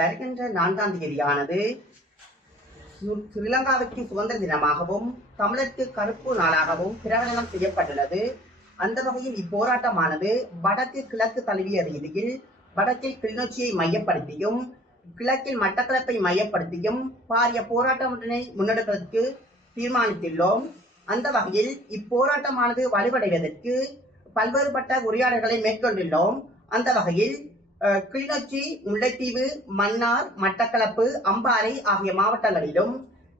வருகின்ற 4ஆம் தேதியானது ஸ்ரீலங்காவிற்கு சுதந்திர தினமாகவும் தமிழருக்கு கருப்பு நாளாகவும் பிரகடனம் செய்யப்பட்டுள்ளது. அந்த வகையில் இப்போராட்டமானது வடக்கு கிழக்கு தழுவிய ரீதியில் வடக்கில் கிளிநொச்சியை மையப்படுத்தியும் கிழக்கில் மட்டக்களப்பை மையப்படுத்தியும் பாரிய போராட்டம் ஒன்றினை முன்னெடுப்பதற்கு தீர்மானித்துள்ளோம். அந்த வகையில் இப்போராட்டமானது வலுவடைவதற்கு பல்வேறுபட்ட உரையாடல்களை மேற்கொண்டுள்ளோம். அந்த வகையில் கிளிநொச்சி, முல்லைத்தீவு, மன்னார், மட்டக்களப்பு, அம்பாறை ஆகிய மாவட்டங்களிலும்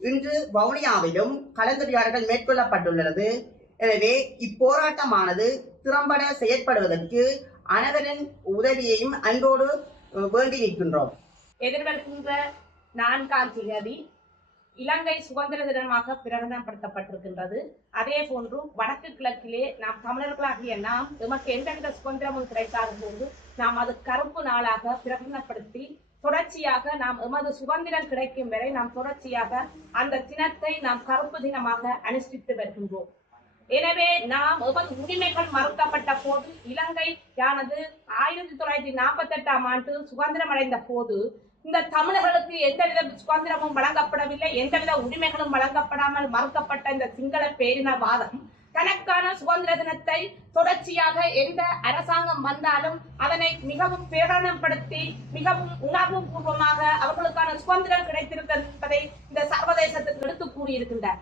இன்று வவுனியாவிலும் கலந்துரையாடல்கள் மேற்கொள்ளப்பட்டுள்ளது. எனவே இப்போராட்டமானது திறம்பட செயற்படுவதற்கு அனைவரின் உதவியையும் அன்போடு வேண்டி நிற்கின்றோம். எதிர்வருகின்ற 4ஆம் தேதி இலங்கை சுதந்திர தினமாக பிரகடனப்படுத்தப்பட்டிருக்கின்றது. அதே போன்று வடக்கு கிழக்கிலே நாம் தமிழர்களாகிய நாம் எமக்கு எந்தவித சுதந்திரமும் கிடைக்காத போது நாம் அது கருப்பு நாளாக பிரகடனப்படுத்தி தொடர்ச்சியாக நாம் எமது சுதந்திரம் கிடைக்கும் வரை நாம் தொடர்ச்சியாக அந்த தினத்தை நாம் கருப்பு தினமாக அனுஷ்டித்து வருகின்றோம். எனவே நாம் எமது உரிமைகள் மறுக்கப்பட்ட போது இலங்கையானது 1948ஆம் ஆண்டு சுதந்திரம் அடைந்த போது இந்த தமிழர்களுக்கு எந்தவித சுதந்திரமும் வழங்கப்படவில்லை, எந்தவித உரிமைகளும் வழங்கப்படாமல் மறுக்கப்பட்ட இந்த சிங்கள பேரினவாதம் தனக்கான சுதந்திர தினத்தை தொடர்ச்சியாக எந்த அரசாங்கம் வந்தாலும் அதனை மிகவும் பிரகடனப்படுத்தி மிகவும் உணர்வுபூர்வமாக அவர்களுக்கான சுதந்திரம் கிடைத்திருக்கிறது என்பதை இந்த சர்வதேசத்துக்கு எடுத்து கூறியிருக்கின்றார்.